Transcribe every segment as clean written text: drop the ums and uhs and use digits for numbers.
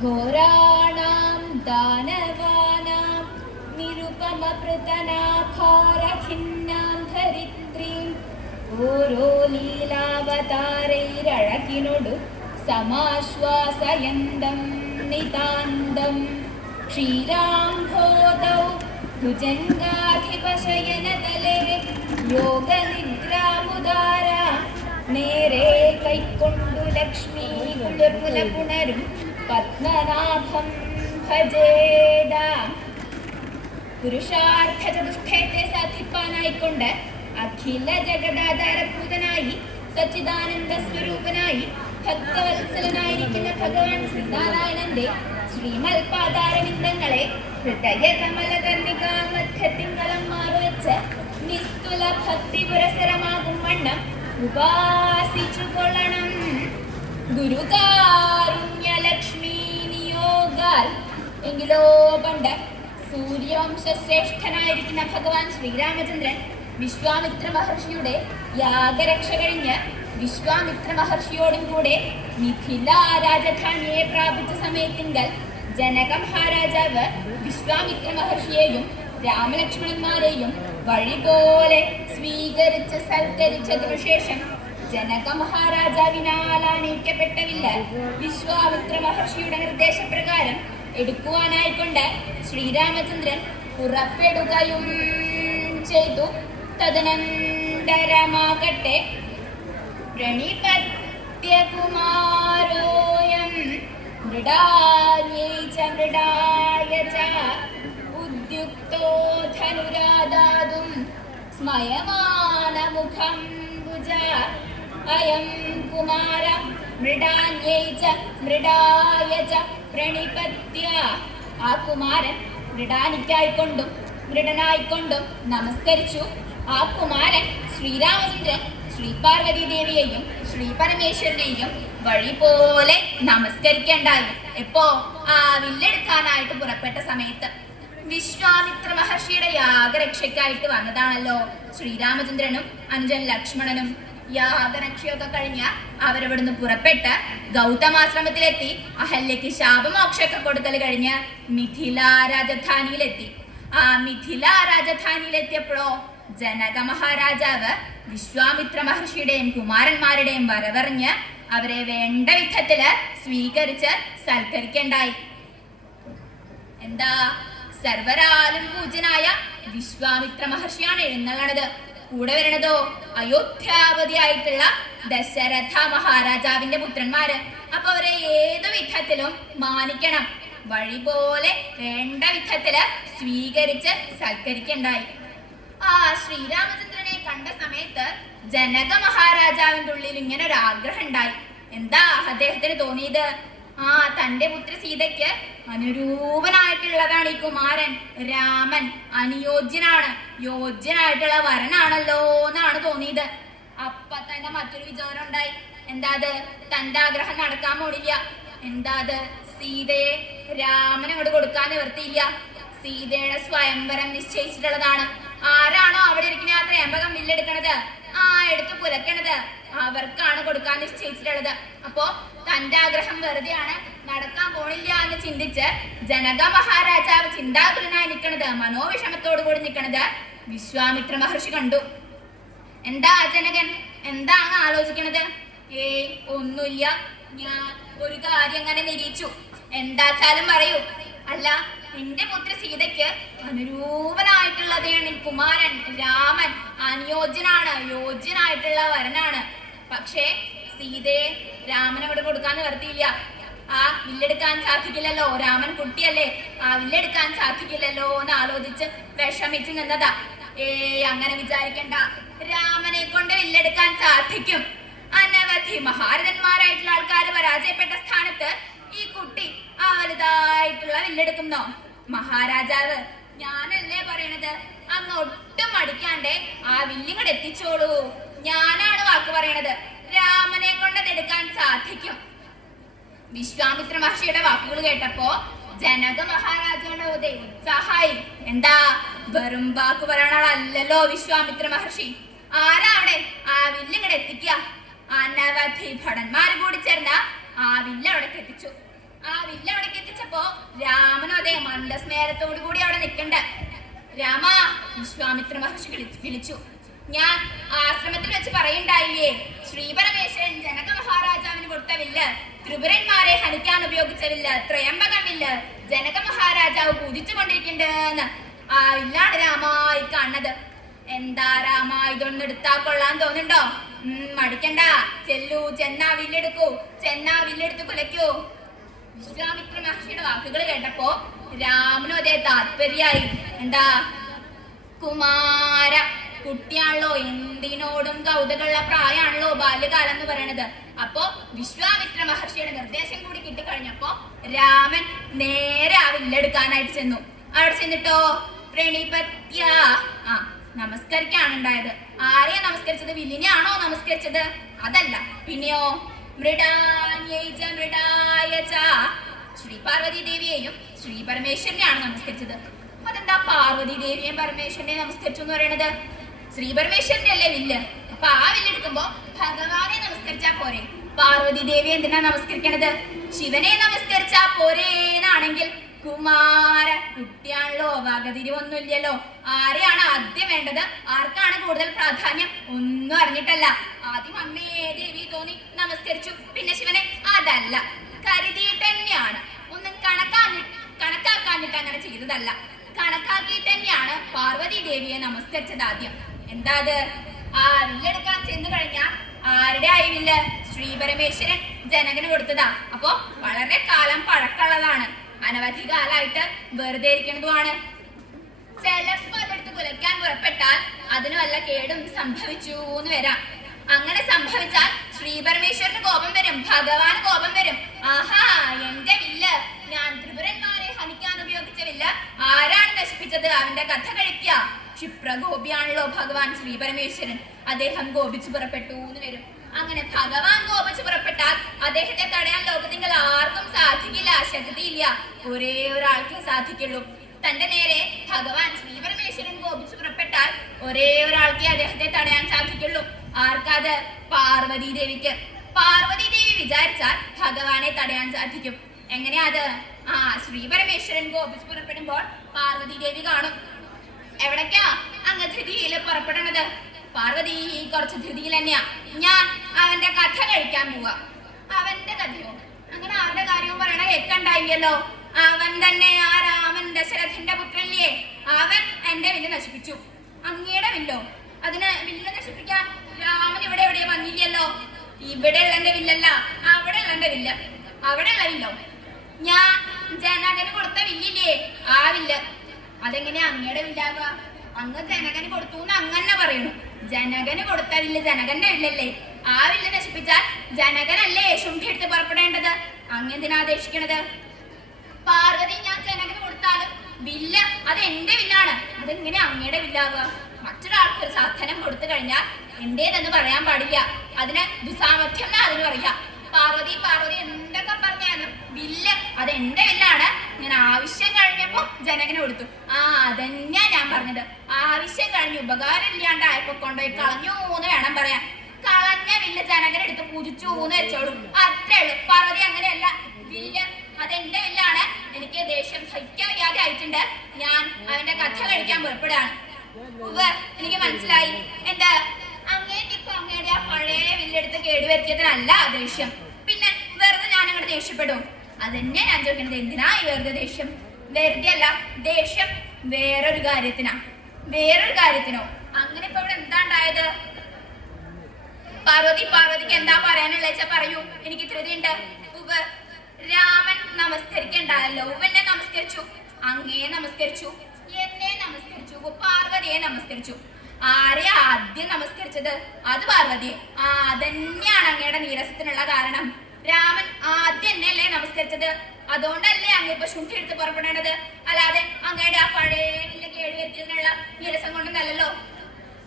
ഘോരാണാം ദാനവാനാം നിരുപമപൃതനാഭാരഖിന്നാം ധരിത്രീം ഓരോ ലീലാവതാരൈരഴകിനൊടു സമാശ്വാസയന്തം നിതാന്തം ക്ഷീരാംഭോദൗ ഭുജംഗാധിപശയനതലേ യോഗനിദ്രാമുദാര നേരെ കൈക്കൊണ്ടു ലക്ഷ്മീ കുളിർമുല പുണരും പത്മനാഭം ഭജേത. പുരുഷാർത്ഥ ചതുഷ്ടയത്തെ സാധിപ്പാനായിക്കൊണ്ട് അഖില ജഗദാധാരഭൂതനായി സച്ചിദാനന്ദ സ്വരൂപനായി ഭക്തവത്സലനായിരിക്കുന്ന ഭഗവാൻ ശ്രീനാരായണന്റെ ശ്രീമൽപാദാരവിന്ദങ്ങളെ ഹൃദയകമലകർണികാമധ്യത്തിങ്കളം മാറുവെച്ച് നിസ്തുല ഭക്തി പുരസരമാകും വണ്ണം ഉപാസിച്ചു കൊള്ളണം. ഗുരുകാരുണ്യലക്ഷ്മി നിയോഗാൽ എങ്കിലോ പണ്ട് സൂര്യവംശശ്രേഷ്ഠനായിരിക്കുന്ന ഭഗവാൻ ശ്രീരാമചന്ദ്രൻ വിശ്വാമിത്ര മഹർഷിയുടെ യാഗരക്ഷ കഴിഞ്ഞ് വിശ്വാമിത്ര മഹർഷിയോടും കൂടെ മിഥില രാജധാനിയെ പ്രാപിച്ച സമയത്തിങ്കൽ ജനക മഹാരാജാവ് വിശ്വാമിത്ര മഹർഷിയെയും രാമലക്ഷ്മണന്മാരെയും വഴി പോലെ സ്വീകരിച്ച് സൽക്കരിച്ചതിനു ശേഷം ജനക മഹാരാജാവിനാൽ ആനയിക്കപ്പെട്ട വില്ല് വിശ്വാമിത്ര മഹർഷിയുടെ നിർദ്ദേശപ്രകാരം എടുക്കുവാനായിക്കൊണ്ട് ശ്രീരാമചന്ദ്രൻ പുറപ്പെടുകയും ചെയ്തു. തദനന്തരമാകട്ടെ പ്രണിപത്യകുമാരോയം മൃഡായൈ ച മൃഡായ ച ഉദ്യുക്തോ ധനുരാദാതും സ്മയമാനമുഖം ഭുജ അയം കുമാര മൃഡാന്യൈ ച മൃഡായ ച പ്രണിപത്യ. ആ കുമാരൻ മൃഡാനിക്കായിക്കൊണ്ടും മൃഡനായിക്കൊണ്ടും നമസ്കരിച്ചു. ആ കുമാരൻ ശ്രീരാമചന്ദ്രൻ ശ്രീപാർവതി ദേവിയെയും ശ്രീ പരമേശ്വരനെയും വഴി പോലെ നമസ്കരിക്കേണ്ടായി. എപ്പോ? ആ വില്ലെടുക്കാനായിട്ട് പുറപ്പെട്ട സമയത്ത്. വിശ്വാമിത്ര മഹർഷിയുടെ യാഗരക്ഷയ്ക്കായിട്ട് വന്നതാണല്ലോ ശ്രീരാമചന്ദ്രനും അനുജൻ ലക്ഷ്മണനും. യാഗരക്ഷയൊക്കെ കഴിഞ്ഞ അവരവിടുന്ന് പുറപ്പെട്ട് ഗൗതമാശ്രമത്തിലെത്തി അഹല്യക്ക് ശാപമോക്ഷമൊക്കെ കൊടുക്കൽ കഴിഞ്ഞ് മിഥില രാജധാനിയിലെത്തി. ആ മിഥില രാജധാനിയിലെത്തിയപ്പോഴോ ജനക മഹാരാജാവ് വിശ്വാമിത്ര മഹർഷിയുടെയും കുമാരന്മാരുടെയും വരവറിഞ്ഞ് അവരെ വേണ്ട വിധത്തില് സ്വീകരിച്ച് സൽക്കരിക്കണ്ടായി. എന്താ? സർവരാലും പൂജ്യനായ വിശ്വാമിത്ര മഹർഷിയാണ് എഴുന്നള്ളണത്. കൂടെ വരണതോ അയോധ്യാപതിയായിട്ടുള്ള ദശരഥ മഹാരാജാവിന്റെ പുത്രന്മാര്. അപ്പൊ അവരെ ഏതു വിധത്തിലും മാനിക്കണം. വഴി പോലെ വേണ്ട വിധത്തില് സ്വീകരിച്ച് സൽക്കരിക്കണ്ടായി. ആ ശ്രീരാമചന്ദ്രനെ കണ്ട സമയത്ത് ജനക മഹാരാജാവിന്റെ ഉള്ളിൽ ഇങ്ങനെ ഒരു ആഗ്രഹം ഉണ്ടായി. എന്താ അദ്ദേഹത്തിന് തോന്നിയത്? ആ തന്റെ പുത്രി സീതയ്ക്ക് അനുരൂപനായിട്ടുള്ളതാണ് ഈ കുമാരൻ രാമൻ. അനുയോജ്യനാണ്, യോജ്യനായിട്ടുള്ള വരനാണല്ലോ എന്നാണ് തോന്നിയത്. അപ്പൊ തന്നെ മറ്റൊരു വിചാരം ഉണ്ടായി. എന്താ അത്? തന്റെ ആഗ്രഹം നടക്കാൻ പോണില്ല. എന്താ അത്? സീതയെ രാമന് അങ്ങോട്ട് കൊടുക്കാൻ നിവർത്തിയില്ല. സീതയുടെ സ്വയംവരം നിശ്ചയിച്ചിട്ടുള്ളതാണ്. ആരാണോ അവിടെ ഇരിക്കുന്ന ആ ത്രയംബകം വില്ലെടുക്കണത്, ആ എടുത്ത് കുലക്കണത്, അവർക്കാണ് കൊടുക്കാൻ നിശ്ചയിച്ചിട്ടുള്ളത്. അപ്പോ തന്റെ ആഗ്രഹം വെറുതെയാണ്, നടക്കാൻ പോണില്ല എന്ന് ചിന്തിച്ച് ജനക മഹാരാജാവ് ചിന്താകുലനായി നിൽക്കണത്, മനോവിഷമത്തോടു കൂടി നിൽക്കണത് വിശ്വാമിത്ര മഹർഷി കണ്ടു. എന്താ ജനകൻ, എന്താ അങ്ങ് ആലോചിക്കണത്? ഒന്നുമില്ല, ഞാൻ ഒരു കാര്യം അങ്ങനെ നിരീച്ചു. എന്താച്ചാലും പറയൂ. അല്ല, എന്റെ പുത്രി സീതയ്ക്ക് അനുരൂപനായിട്ടുള്ളതാണ് കുമാരൻ രാമൻ. അനുയോജ്യനാണ്, യോജ്യനായിട്ടുള്ള വരനാണ്. പക്ഷേ സീതയെ രാമനോട് കൊടുക്കാൻ നിവർത്തിയില്ല. ആ വില്ലെടുക്കാൻ സാധിക്കില്ലല്ലോ, രാമൻ കുട്ടിയല്ലേ, ആ വില്ലെടുക്കാൻ സാധിക്കില്ലല്ലോ എന്ന് ആലോചിച്ച് വിഷമിച്ച് നിന്നതാ. അങ്ങനെ വിചാരിക്കണ്ട, രാമനെ കൊണ്ട് വില്ലെടുക്കാൻ സാധിക്കും. അനവധി മഹാരഥന്മാരായിട്ടുള്ള ആൾക്കാർ പരാജയപ്പെട്ട സ്ഥാനത്ത് ഈ കുട്ടി ആ വലുതായിട്ടുള്ള വില്ലെടുക്കുന്നോ? മഹാരാജാവ് ഞാനല്ലേ പറയണത്, അങ്ങ് ഒട്ടും മടിക്കാണ്ടേ ആ വില്ലിങ്ങോട് എത്തിച്ചോളൂ. ഞാനാണ് വാക്ക് പറയണത്, രാമനെ കൊണ്ട് അതെടുക്കാൻ സാധിക്കും. വിശ്വാമിത്ര മഹർഷിയുടെ വാക്കുകൾ കേട്ടപ്പോ ജനക മഹാരാജാവിന്റെ ഉത്സാഹായി. എന്താ, വെറും വാക്ക് പറയണ ആളല്ലല്ലോ വിശ്വാമിത്ര മഹർഷി. ആരാ അവിടെ ആ വില്ലിങ്ങോട് എത്തിക്കുക? അനവധി ഭടന്മാര് കൂടി ചേർന്ന ആ വില്ല് അവിടേക്ക് എത്തിച്ചു. ആ വില്ല് അവിടേക്ക് എത്തിച്ചപ്പോ രാമനും അതേ മന്ദസ്മേരത്തോടു കൂടി അവിടെ നിൽക്കണ്ട. രാമ, വിശ്വാമിത്ര മഹർഷി വിളിച്ചു. ഞാൻ ആശ്രമത്തിൽ വെച്ച് പറയുണ്ടായില്ലേ, ശ്രീപരമേശ്വരൻ ജനക മഹാരാജാവിന് കൊടുത്ത വില്ല്, ത്രിപുരന്മാരെ ഹനിക്കാൻ ഉപയോഗിച്ച വില്ല്, ത്രയംബകം വില്ല് ജനക മഹാരാജാവ് പൂജിച്ചു കൊണ്ടിരിക്കണ്ടെന്ന്. ആ വില്ലാണ് രാമ ഈ കാണുന്നത്. എന്താ രാമ, ഇതൊന്നും എടുത്താ കൊള്ളാൻ തോന്നുന്നുണ്ടോ? മടിക്കണ്ട, ചെല്ലൂ, ചെന്നാ വില്ലെടുക്കൂ, ചെന്നാ വില്ലെടുത്ത് കുലയ്ക്കൂ. വിശ്വാമിത്ര മഹർഷിയുടെ വാക്കുകൾ കേട്ടപ്പോ രാമനും അതേ താല്പര്യായി. എന്താ കുമാര, കുട്ടിയാണല്ലോ, എന്തിനോടും കൗതുകമുള്ള പ്രായമാണല്ലോ ബാല്യകാലം എന്ന് പറയണത്. അപ്പോ വിശ്വാമിത്ര മഹർഷിയുടെ നിർദ്ദേശം കൂടി കിട്ടിക്കഴിഞ്ഞപ്പോ രാമൻ നേരെ ആ വില്ലെടുക്കാനായിട്ട് ചെന്നു. അവിടെ ചെന്നിട്ടോ പ്രണിപത്യ, നമസ്കരിക്കാണ് ഉണ്ടായത്. ആരെയാ നമസ്കരിച്ചത്? വില്ലിനെയാണോ നമസ്കരിച്ചത്? അതല്ല, പിന്നെയോ ശ്രീ പാർവതി ദേവിയെയും ശ്രീ പരമേശ്വരനെയാണ് നമസ്കരിച്ചത്. അതെന്താ പാർവതി ദേവിയെയും പരമേശ്വരനെയും നമസ്കരിച്ചു എന്ന് പറയണത്? ശ്രീ പരമേശ്വരന്റെ അല്ലേ വില്ല്? അപ്പൊ ആ വില്ലെടുക്കുമ്പോ ഭഗവാനെ നമസ്കരിച്ചാ പോരെ? പാർവതി ദേവി എന്തിനാ നമസ്കരിക്കണത്? ശിവനെ നമസ്കരിച്ചാ പോരേന്നാണെങ്കിൽ കുമാര, കുട്ടിയാണല്ലോ, വകതിരിവൊന്നുമില്ലല്ലോ. ആരെയാണ് ആദ്യം വേണ്ടത്, ആർക്കാണ് കൂടുതൽ പ്രാധാന്യം ഒന്നും അറിഞ്ഞിട്ടല്ല. ആദ്യം അമ്മയെ ദേവി തോന്നി നമസ്കരിച്ചു, പിന്നെ ശിവനെ. അതല്ല, കരുതിയിട്ട് തന്നെയാണ്. ഒന്നും കണക്കാക്കാഞ്ഞിട്ട് അങ്ങനെ ചെയ്തതല്ല, കണക്കാക്കിയിട്ട് തന്നെയാണ് പാർവതി ദേവിയെ നമസ്കരിച്ചത് ആദ്യം. എന്താ അത്? ആ വില്ലെടുക്കാൻ ചെന്നു കഴിഞ്ഞാൽ ആരുടെ ആയി വില്ല്? ശ്രീ പരമേശ്വരൻ ജനകന് കൊടുത്തതാ. അപ്പോ വളരെ കാലം പഴക്കമുള്ളതാണ്, അനവധി കാലമായിട്ട് വെറുതെ ഇരിക്കുന്നതുമാണ്. ചിലപ്പോ അതെടുത്ത് കുലയ്ക്കാൻ പുറപ്പെട്ടാൽ അതിന് വല്ല കേടും സംഭവിച്ചു എന്ന് വരാം. അങ്ങനെ സംഭവിച്ചാൽ ശ്രീ പരമേശ്വരന് കോപം വരും, ഭഗവാന് കോപം വരും. ആഹാ, എന്റെ വില്ല്, ഞാൻ ത്രിപുരന്മാരെ ഹനിക്കാൻ ഉപയോഗിച്ച വില്ല് ആരാണ് നശിപ്പിച്ചത്? അവന്റെ കഥ കഴിക്കുക. ക്ഷിപ്രഗോപിയാണല്ലോ ഭഗവാൻ ശ്രീ പരമേശ്വരൻ. അദ്ദേഹം കോപിച്ചു പുറപ്പെട്ടു എന്ന് വരും. അങ്ങനെ ഭഗവാൻ കോപിച്ചു പുറപ്പെട്ടാൽ അദ്ദേഹത്തെ തടയാൻ ലോകത്തിൽ ആർക്കും സാധിക്കില്ല, ശക്തിയില്ല. ഒരേ ഒരാൾക്കേ സാധിക്കുള്ളൂ. തന്റെ നേരെ ഭഗവാൻ ശ്രീ പരമേശ്വരൻ കോപിച്ചു പുറപ്പെട്ടാൽ ഒരേ ഒരാൾക്കേ അദ്ദേഹത്തെ തടയാൻ സാധിക്കുള്ളൂ. ആർക്കത്? പാർവതി ദേവിക്ക്. പാർവതി ദേവി വിചാരിച്ചാൽ ഭഗവാനെ തടയാൻ സാധിക്കും. എങ്ങനെയാ അത്? ശ്രീ പരമേശ്വരൻ കോപിച്ചു പുറപ്പെടുമ്പോൾ പാർവതി ദേവി കാണും. എവിടേക്കാ? അങ്ങ് ധൃതിയിൽ പുറപ്പെടണത്. പാർവതി കുറച്ച് ധൃതിയിൽ തന്നെയാ. ഞാൻ അവന്റെ കഥ കഴിക്കാൻ പോവാ. അവന്റെ കഥയോ? അങ്ങനെ ആരുടെ കാര്യവും പറയണ കേൾക്കണ്ടായില്ലല്ലോ. അവൻ തന്നെ, ആ രാമൻ, ദശരഥന്റെ പുത്രല്ലേ, അവൻ എന്റെ വില്ല് നശിപ്പിച്ചു. അങ്ങയുടെ വില്ലോ? അതിന് വില്ല് നശിപ്പിക്കാൻ രാമൻ ഇവിടെ എവിടെയോ വന്നില്ലല്ലോ. ഇവിടെ ഉള്ളന്റെ വില്ലല്ല, അവിടെ ഉള്ളന്റെ വില്ല്. അവിടെ ഉള്ള വില്ലോ? ഞാൻ ജനകന് കൊടുത്ത വില്ലില്ലേ, ആ വില്ല്. അതെങ്ങനെയാ അങ്ങയുടെ വില്ലാകുക? അങ്ങ് ജനകന് കൊടുത്തു എന്ന് അങ്ങനെ പറയണു. ജനകന് കൊടുത്ത വില്ല് ജനകന്റെ വില്ലല്ലേ? ആ വില്ല് നശിപ്പിച്ചാൽ ജനകനല്ലേ ശുണ്ഠി എടുത്ത് പുറപ്പെടേണ്ടത്? അങ്ങെന്തിനാ ആദേശിക്കണത്? പാർവതി, ഞാൻ ജനകന് കൊടുത്താലും വില്ല് അത് എന്റെ വില്ലാണ്. അതെങ്ങനെ അങ്ങയുടെ വില്ലാകുക? മറ്റൊരാൾക്ക് ഒരു സാധനം കൊടുത്തു കഴിഞ്ഞാൽ എന്റേതെന്ന് പറയാൻ പാടില്ല. അതിന് ദുസാമർത്ഥ്യം അതിന് പറയാ. പാർവതി എന്തൊക്കെ പറഞ്ഞാലും വില്ല് അത് എന്റെ വില്ലാണ്. ഞാൻ ആവശ്യം കഴിഞ്ഞപ്പോ ജനകന് കൊടുത്തു. അതന്നെയാ ഞാൻ പറഞ്ഞത്. ആവശ്യം കഴിഞ്ഞു ഉപകാരം ഇല്ലാണ്ടായപ്പോ കൊണ്ടുപോയി കളഞ്ഞു എന്ന് വേണം പറയാൻ. കളഞ്ഞ വില്ല് ജനകനെടുത്ത് പൂജിച്ചു എന്ന് വെച്ചോളൂ, അത്രേ ഉള്ളൂ. പാർവതി അങ്ങനെയല്ല, വില്ല് അതെന്റെ വില്ലാണ്. എനിക്ക് ദേഷ്യം സഹിക്കാൻ വയ്യാതെ ആയിട്ടുണ്ട്. ഞാൻ അവന്റെ കഥ കഴിക്കാൻ പുറപ്പെടുകയാണ്. എനിക്ക് മനസ്സിലായി. എന്താ അങ്ങേക്കിപ്പോ അങ്ങയുടെ ആ പഴയ വില്ലെടുത്ത് കേടുവരുത്തിയതിനല്ല ദേഷ്യം, പിന്നെ വെറുതെ ഞാൻ അങ്ങോട്ട് ദേഷ്യപ്പെടും. അതന്നെ ഞാൻ ചോദിക്കുന്നത്, എന്തിനാ ഈ വെറുതെ ദേഷ്യം? വെറുതെ അല്ല, ദേഷ്യം വേറൊരു കാര്യത്തിനോ? അങ്ങനെ ഇപ്പൊ ഇവിടെ എന്താ ഉണ്ടായത്? പാർവതിക്ക് എന്താ പറയാനുള്ള പറയൂ, എനിക്ക് ധൃതിയുണ്ട്. രാമൻ നമസ്കരിക്കണ്ടല്ലോ, എന്നെ നമസ്കരിച്ചു, അങ്ങയെ നമസ്കരിച്ചു, എന്നെ നമസ്കരിച്ചു, പാർവതിയെ നമസ്കരിച്ചു. ആരെ ആദ്യം നമസ്കരിച്ചത്? അത് പാർവതിയെ. അതന്നെയാണ് അങ്ങയുടെ നീരസത്തിനുള്ള കാരണം. രാമൻ ആദ്യം എന്നെയല്ലേ നമസ്കരിച്ചത്? അതുകൊണ്ടല്ലേ അങ്ങ് ഇപ്പൊ ശുണ്ഠി എടുത്ത് പുറപ്പെടേണ്ടത്, അല്ലാതെ അങ്ങയുടെ ആ പഴയ കേടുവരുത്തിയതിനുള്ള നീരസം കൊണ്ടൊന്നല്ലോ.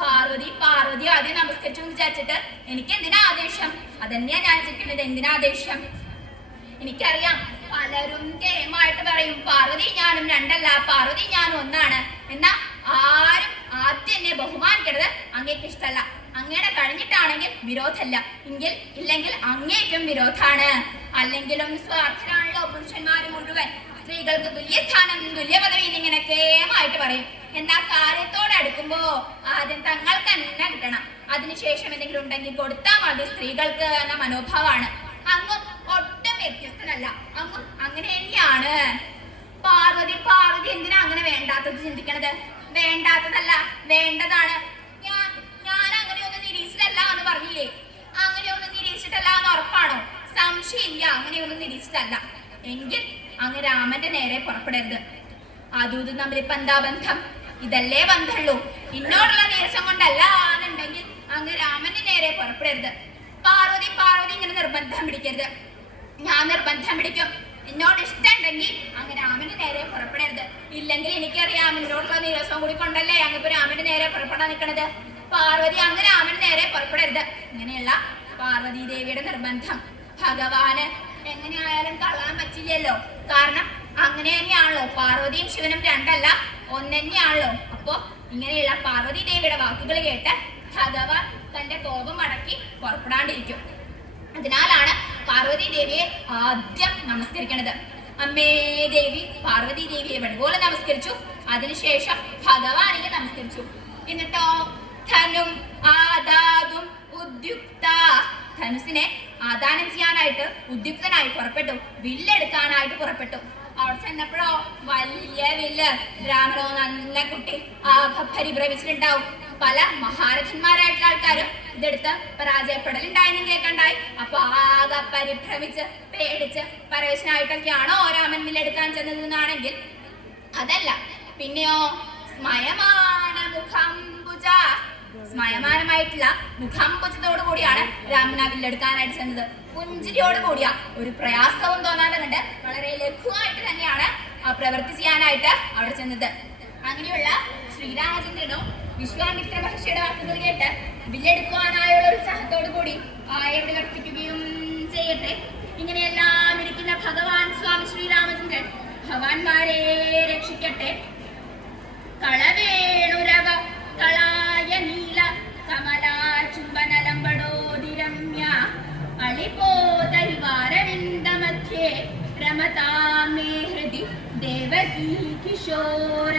പാർവതി ആദ്യം നമസ്കരിച്ചു എന്ന് വിചാരിച്ചിട്ട് എനിക്ക് എന്തിനാ ആദേശം? അതന്നെയാ ഞാൻ ചിരിക്കുന്നത്. എന്തിനാ ആദേശം? എനിക്കറിയാം, പലരും കേമായിട്ട് പറയും പാർവതി ഞാനും രണ്ടല്ല, പാർവതി ഞാനും ഒന്നാണ്. എന്നാ ആരും ആദ്യം എന്നെ ബഹുമാനിക്കരുത് അങ്ങേക്ക് ഇഷ്ടമല്ല. അങ്ങയുടെ കഴിഞ്ഞിട്ടാണെങ്കിൽ വിരോധമല്ല, ഇല്ലെങ്കിൽ അങ്ങേക്കും വിരോധാണ്. അല്ലെങ്കിലും സ്വാർത്ഥനാണല്ലോ പുരുഷന്മാർ മുഴുവൻ സ്ത്രീകൾക്ക് തുല്യസ്ഥാനം തുല്യപദവി എന്നിങ്ങനെ കേമായിട്ട് പറയും. എന്നാൽ കാര്യത്തോടെ അടുക്കുമ്പോ ആദ്യം തങ്ങൾക്ക് തന്നെ കിട്ടണം, അതിനുശേഷം എന്തെങ്കിലും ഉണ്ടെങ്കിൽ കൊടുത്താൽ മതി സ്ത്രീകൾക്ക് എന്ന മനോഭാവമാണ്. അങ്ങും ഒട്ടും വ്യത്യസ്തനല്ല, അങ്ങും അങ്ങനെ തന്നെയാണ്. പാർവതി എന്തിനാ അങ്ങനെ വേണ്ടാത്തത് ചിന്തിക്കണത്? വേണ്ടാത്തതല്ല, വേണ്ടതാണ്. ഞാൻ അങ്ങനെയൊന്നും നിരീക്ഷിച്ചല്ല എന്ന് പറഞ്ഞില്ലേ? അങ്ങനെയൊന്നും നിരീക്ഷിച്ചിട്ടല്ല എന്ന് ഉറപ്പാണോ? സംശയമില്ല, അങ്ങനെയൊന്നും നിരീക്ഷിച്ചല്ല. എങ്കിൽ അങ്ങ് രാമന്റെ നേരെ പുറപ്പെടരുത്. അതും തമ്മിലിപ്പോ എന്താ ബന്ധം? ഇതല്ലേ ബന്ധമുള്ളൂ. എന്നോടുള്ള നീരസം കൊണ്ടല്ല എന്നുണ്ടെങ്കിൽ അങ്ങ് രാമന്റെ നേരെ പുറപ്പെടരുത്. പാർവതി ഇങ്ങനെ നിർബന്ധം പിടിക്കരുത്. ഞാൻ നിർബന്ധം പിടിക്കും. എന്നോട് ഇഷ്ടമുണ്ടെങ്കിൽ അങ്ങ് രാമന്റെ നേരെ പുറപ്പെടരുത്. ഇല്ലെങ്കിൽ എനിക്കറിയാം എന്നോടുള്ള നീരസം കൂടി കൊണ്ടല്ലേ അങ്ങ് രാമന്റെ നേരെ പുറപ്പെടാൻ നിൽക്കണത്. പാർവതി അങ്ങ് രാമന്റെ നേരെ പുറപ്പെടരുത്. ഇങ്ങനെയുള്ള പാർവതി ദേവിയുടെ നിർബന്ധം ഭഗവാന് എങ്ങനെയായാലും തള്ളാൻ പറ്റില്ലല്ലോ. കാരണം അങ്ങനെ തന്നെയാണല്ലോ, പാർവതിയും ശിവനും രണ്ടല്ല ഒന്ന് തന്നെയാണല്ലോ. അപ്പോ ഇങ്ങനെയുള്ള പാർവതി ദേവിയുടെ വാക്കുകൾ കേട്ട് ഭഗവാൻ തന്റെ കോപം അടക്കി പുറപ്പെടാണ്ടിരിക്കും. അതിനാലാണ് പാർവതി ദേവിയെ ആദ്യം നമസ്കരിക്കണത്. അമ്മേ ദേവി പാർവതി ദേവിയെ വഴിപോലെ നമസ്കരിച്ചു. അതിനുശേഷം ഭഗവാനെ നമസ്കരിച്ചു. എന്നിട്ടോ ധനും ആദാതും ഉദ്യുക്ത, ധനുസിനെ ആദാനം ചെയ്യാനായിട്ട് ഉദ്യുക്തനായി പുറപ്പെട്ടു. വില്ലെടുക്കാനായിട്ട് പുറപ്പെട്ടു. അവിടെ ചെന്നപ്പോഴോ വലിയ വില്ല്. രാമനോ നല്ല കുട്ടി ആകെ പരിഭ്രമിച്ചിട്ടുണ്ടാവും. പല മഹാരഥന്മാരായിട്ടുള്ള ആൾക്കാരും ഇതെടുത്ത് പരാജയപ്പെടലുണ്ടായെന്നും കേൾക്കണ്ടായി. അപ്പൊ ആകെ പരിഭ്രമിച്ച് പേടിച്ച് പരവേശനായിട്ടൊക്കെയാണോ രാമൻ വില്ലെടുക്കാൻ ചെന്നതെന്നാണെങ്കിൽ അതല്ല. പിന്നെയോ സ്മയമാന മുഖംബുജ, സ്മയമാനമായിട്ടുള്ള മുഖാംബുജത്തോടു കൂടിയാണ് രാമൻ ആ വില്ലെടുക്കാനായിട്ട് ചെന്നത്. പുഞ്ചിരിയോട് കൂടിയ ഒരു പ്രയാസവും തോന്നാതെ കണ്ട് വളരെ ലഘുവായിട്ട് തന്നെയാണ് ആ പ്രവൃത്തി ചെയ്യാനായിട്ട് അവിടെ ചെന്നത്. അങ്ങനെയുള്ള ശ്രീരാമചന്ദ്രനോ വിശ്വാമിത്ര മഹർഷിയുടെ വാക്കുകൾ കേട്ട് വില്ലെടുക്കുവാനായുള്ള ഉത്സാഹത്തോടു കൂടി ആയ പ്രവർത്തിക്കുകയും ചെയ്യട്ടെ. ഇങ്ങനെയെല്ലാം ഇരിക്കുന്ന ഭഗവാൻ സ്വാമി ശ്രീരാമചന്ദ്രൻ ഭഗവാന്മാരെ രക്ഷിക്കട്ടെ. കളവേണുരവ കളായ നീല കമലാ ചുംബനലംബടോതിരമ്യ അളിപോതരിവാരവിന്ദ മധ്യേ രമതാം മേ ഹൃദി ദേവകീ കിശോര.